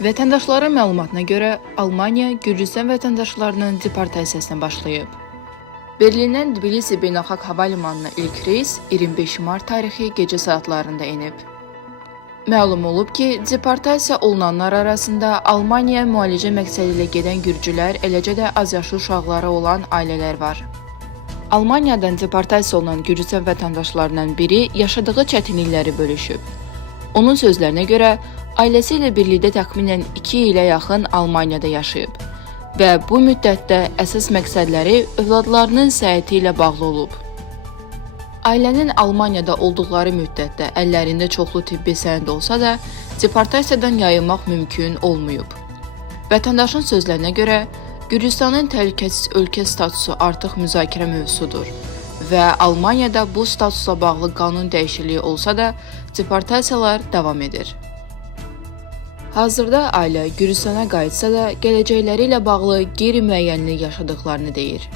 Vətəndaşların məlumatına görə, Almaniya Gürcüstan vətəndaşlarının deportasiyasına başlayıb. Berlindən Tbilisi Beynəlxalq Hava Limanına ilk reys 25 mart tarixi gecə saatlarında enib. Məlum olub ki, deportasiya olunanlar arasında Almaniya müalicə məqsədi ilə gedən gürcülər, eləcə də azyaşlı uşaqları olan ailələr var. Almaniyadan deportasiya olunan Gürcüstan vətəndaşlarından biri yaşadığı çətinlikləri bölüşüb. Onun sözlərinə görə, ailəsi ilə birlikdə təxminən 2 ilə yaxın Almaniyada yaşayıb və bu müddətdə əsas məqsədləri övladlarının səhhəti ilə bağlı olub. Ailənin Almaniyada olduqları müddətdə əllərində çoxlu tibbi sənəd olsa da, deportasiyadan yayınmaq mümkün olmayıb. Vətəndaşın sözlərinə görə, Gürcüstanın təhlükəsiz ölkə statusu artıq müzakirə mövzusudur və Almaniyada bu statusla bağlı qanun dəyişikliyi olsa da, deportasiyalar davam edir. Hazırda ailə Gürcüstana qayıtsa da, gələcəkləri ilə bağlı qeyri-müəyyənlik yaşadıqlarını deyir.